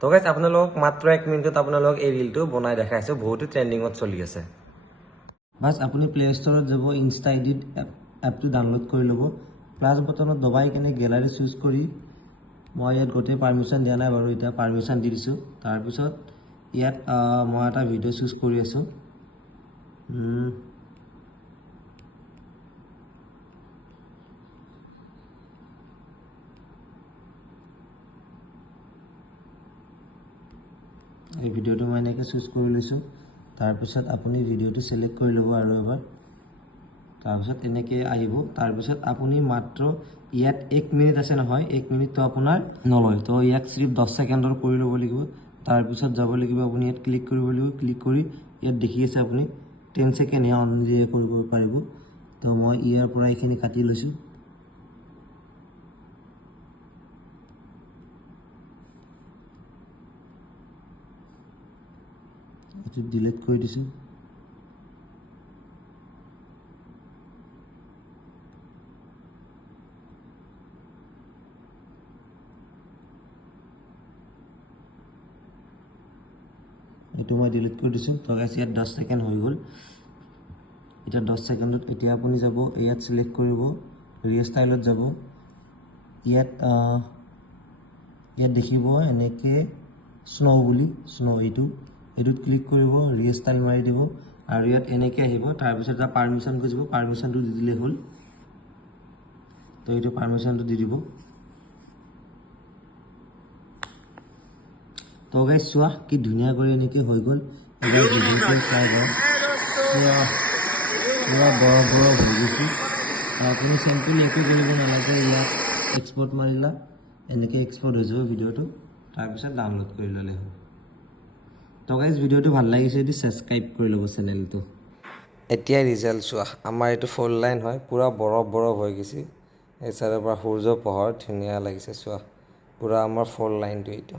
তো গাইজ আপোনালোকক মাত্ৰ 1 মিনিটত আপোনালোকক এই ৰিলটো বনাই দেখাইছোঁ, বহুতো ট্ৰেণ্ডিঙত চলি আছে। বাছ আপুনি প্লে ষ্টৰত যাব, ইনষ্টা এডিট এপটো ডাউনলোড কৰি ল'ব, প্লাছ বটনত দবাই কেনে গেলাৰী চুজ কৰি, মই ইয়াত গোটেই পাৰ্মিশ্যন দিয়া নাই বাৰু, এতিয়া পাৰ্মিশ্যন দি দিছোঁ। তাৰপিছত ইয়াত মই এটা ভিডিঅ' চুজ কৰি আছোঁ। এই ভিডিঅ'টো মই এনেকৈ চুজ কৰি লৈছোঁ। তাৰপিছত আপুনি ভিডিঅ'টো চিলেক্ট কৰি ল'ব আৰু এবাৰ, তাৰপিছত এনেকৈ আহিব। তাৰপিছত আপুনি মাত্ৰ ইয়াত 1 মিনিট আছে নহয়, 1 মিনিটটো আপোনাৰ নলয়, তো ইয়াত চিৰ্ফ 10 ছেকেণ্ডৰ কৰি ল'ব লাগিব। তাৰপিছত যাব লাগিব, আপুনি ইয়াত ক্লিক কৰিব লাগিব, ক্লিক কৰি ইয়াত দেখি আছে আপুনি 10 ছেকেণ্ডহে অন কৰিব পাৰিব। তো মই ইয়াৰ পৰা এইখিনি কাটি লৈছোঁ। এইটো ডিলিট কৰি দিছোঁ। এইটো মই ডিলিট কৰি দিছোঁ। তো গাইছ ইয়াত 10 ছেকেণ্ড হৈ গ'ল। এতিয়া 10 ছেকেণ্ডত এতিয়া আপুনি যাব, ইয়াত চিলেক্ট কৰিব, ৰিষ্টাইলত যাব। ইয়াত দেখিব এনেকৈ স্ন' বুলি, এইটোত ক্লিক কৰিব, ৰিষ্টাইল মাৰি দিব আৰু ইয়াত এনেকৈ আহিব। তাৰপিছত এটা পাৰ্মিশ্যন খুজিব, পাৰ্মিশ্যনটো দি দিলেই হ'ল। তো এইটো পাৰ্মিশ্যনটো দি দিব। তো গাইছ চোৱা কি ধুনীয়া কৰি এনেকৈ হৈ গ'ল। এবাৰ ভিডিঅ'টো চাই লওঁ, পুৰা বৰফ হৈ গৈছে। আপুনি চিম্পল একো কৰিব নালাগে, ইয়াত এক্সপৰ্ট মাৰিলা, এনেকৈ এক্সপৰ্ট হৈ যাব ভিডিঅ'টো, তাৰপিছত ডাউনলোড কৰি ল'লে হ'ল। তো গাইজ ভিডিঅ'টো ভাল লাগিছে যদি ছাবস্ক্ৰাইব কৰি ল'ব চেনেলটো। এতিয়া ৰিজাল্ট চোৱা, আমাৰ এইটো 4 লাইন হয়, পূৰা বৰফ হৈ গৈছে। এই চাইডৰ পৰা সূৰ্য পোহৰ ধুনীয়া লাগিছে চোৱা, পূৰা আমাৰ 4 লাইনটো এইটো।